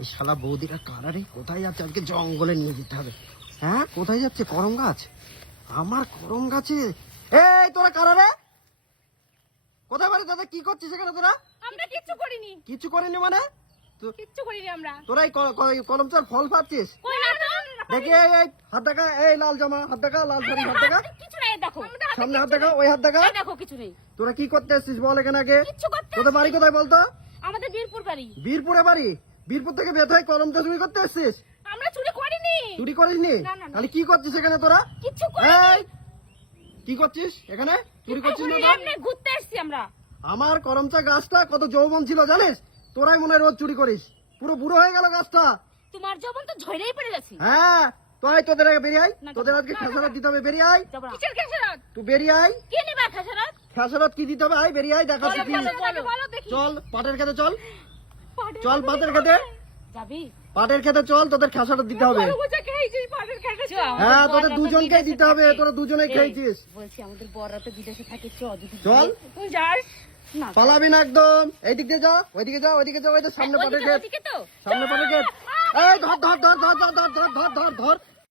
এই শালা বৌদিটা কারারে কোথায় যাচ্ছে? আজকে জঙ্গলে নিয়ে যেতে হবে। হ্যাঁ, কোথায় যাচ্ছে? করম গাছ, আমার করম গাছে। এই তোরা কারারে কোথায় বাড়ি? দাদা কি করছিস এখানে তোরা? আমরা কিচ্ছু করিনি। কিছু করেনি মানে? কিচ্ছু করিনি আমরা। তোরা এই কলম চার ফল পাচ্ছিস? কই না তো। দেখি এই হাত দেখা, এই লাল জামা হাত দেখা, লাল শাড়ি হাত দেখা, কিছু নাই দেখো। সামনে হাত দেখা, ওই হাত দেখা। এই দেখো কিছু নেই। তোরা কি করতে এসেছিস বল এখানে আগে? কিচ্ছু করতে। তোদের বাড়ি কোথায় বলতো? আমাদের বীরপুর বাড়ি। বীরপুরে বাড়ি? বীরপুর থেকে বের হয়ে কলমটা চুরি করতে এসেছিস? আমরা চুরি করিনি। চুরি করিসনি? না, না, না। তাহলে কি করছিস এখানে তোরা? কিচ্ছু এই করিনি। কি করছিস এখানে? চুরি করছিস না তো? এমনি ঘুরতে এসেছি আমরা। আমার করমচা গাছটা কত যৌবন ছিল জানিস? তোরাই মনে হয় রোজ চুরি করিস। পুরো বুড়ো হয়ে গেল গাছটা। তোমার যখন তো ঝরেই পড়ে যাচ্ছে। হ্যাঁ, তোদের আগে বেরিয়ে আয়। না, তোদের আজকে না, না, খেসারত দিতে হবে, বেরিয়ে আয়। কিসের খেসারত? তুই বেরিয়ে আয়। কে নিবা খেসারত? খেসারত কি দিতে হবে? আয় বেরিয়ে আয়, দেখাচ্ছি কি। বলো দেখি। চল পাটের খেতে চল, চল পাটের খেতে, যাবি? পাটের খেতে চল, তোদের খেসারত দিতে হবে। হ্যাঁ, তোদের দুজনকেই দিতে হবে, তোরা দুজনেই খেয়েছিস। বলছি আমাদের বড়রা তো বিদেশে থাকে, যদি চল। তুই যাস না। পালাবি না একদম। এইদিক দিয়ে যা, ওইদিকে যা, ওইদিকে যা, ওই যে সামনে পাটের খেত, ওদিকে তো। সামনে পাটের খেত। এই ধর ধর ধর ধর ধর ধর ধর ধর ধর